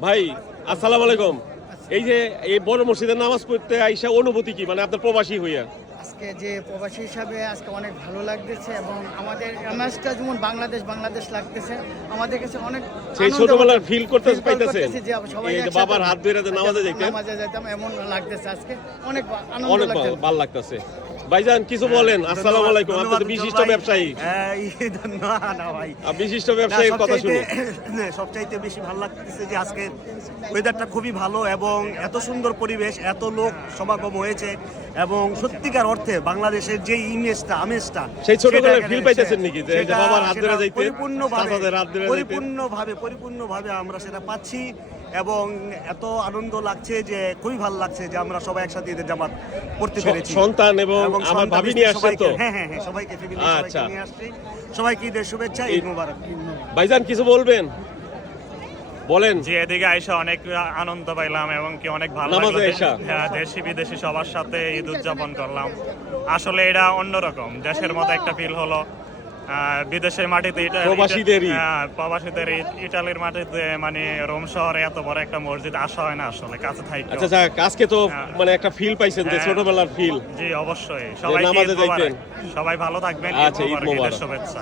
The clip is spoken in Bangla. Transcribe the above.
ভাই আসসালামু আলাইকুম। এই যে এই বড় মসজিদে নামাজ পড়তে আইসা অনুভূতি কি, মানে আপনার প্রবাসী হইয়া? আজকে যে প্রবাসী হিসাবে আজকে অনেক ভালো লাগতেছে এবং আমাদের এমএসটা যেমন বাংলাদেশ বাংলাদেশ লাগতেছে আমাদের কাছে অনেক সেই আনন্দ ছোটবেলার হচ্ছে। ফিল করতে Feel পাইতেছেন? করতেছি যে সবাই এই যে একসাথে বাবার হাত ধরে যে নামাজে যাইতেন, নামাজে যাইতাম এমন লাগতেছে আজকে অনেক আনন্দ অনেক লাগতেছে। ভালো লাগতেছে। ভাইজান কিছু বলেন। আসসালামু আলাইকুম। আপনি তো বিশিষ্ট ব্যবসায়ী, বিশিষ্ট ব্যবসায়ীর কথা শুনি। সবচাইতে বেশি ভালো লাগতেছে যে আজকে ওয়েদারটা খুবই ভালো এবং এত সুন্দর পরিবেশ, এত লোক সমাগম হয়েছে এবং সত্যিকার অর্থে বাংলাদেশের যে ইমেজটা আমেজটা সেই ছোটবেলার সেটা ফিল এখানে পাইতেছেন নাকি, যে এই যে সেটা- বাবার হাত ধরে সেটা যাইতেন, চাচাদের হাত ধরে যাইতেন? পরিপূর্ণভাবে আমরা সেটা পাচ্ছি এবং এত আনন্দ লাগছে যে খুবই ভালো লাগছে যে আমরা সবাই একসাথে ঈদের জামাত পড়তে পেরেছি। সন্তান এবং আমার সন্তান ভাবি নিয়ে আসছেন তো? হ্যাঁ হ্যাঁ হ্যাঁ, সবাইকে ফ্যামিলি আচ্ছা। সবাইকে নিয়ে আসছি। সবাইকে ঈদের শুভেচ্ছা, ঈদ মোবারক। ভাইজান কিছু বলবেন, বলেন। জি, এদিকে আইসা অনেক আনন্দ পাইলাম এবং কি অনেক ভালো নামাজে লাগলো। আইসা? হ্যাঁ, দেশি বিদেশি সবার সাথে ঈদ উদযাপন করলাম। আসলে এটা অন্যরকম, দেশের মতো একটা ফিল হলো। বিদেশের মাটিতে প্রবাসীদের ঈদ। প্রবাসীদের ঈদ, ইটালির মাটিতে মানে রোম শহরে এত বড় একটা মসজিদ আসা হয় না আসলে কাছে থাকি। আচ্ছা যাক, আজকে তো হ্যাঁ। মানে একটা ফিল পাইছেন, যে হ্যাঁ। ছোটবেলার ফিল। জি অবশ্যই, সবাই নামাজে যাইতেন? সবাই ভালো থাকবেন। আচ্ছা, ঈদ মোবারক। শুভেচ্ছা।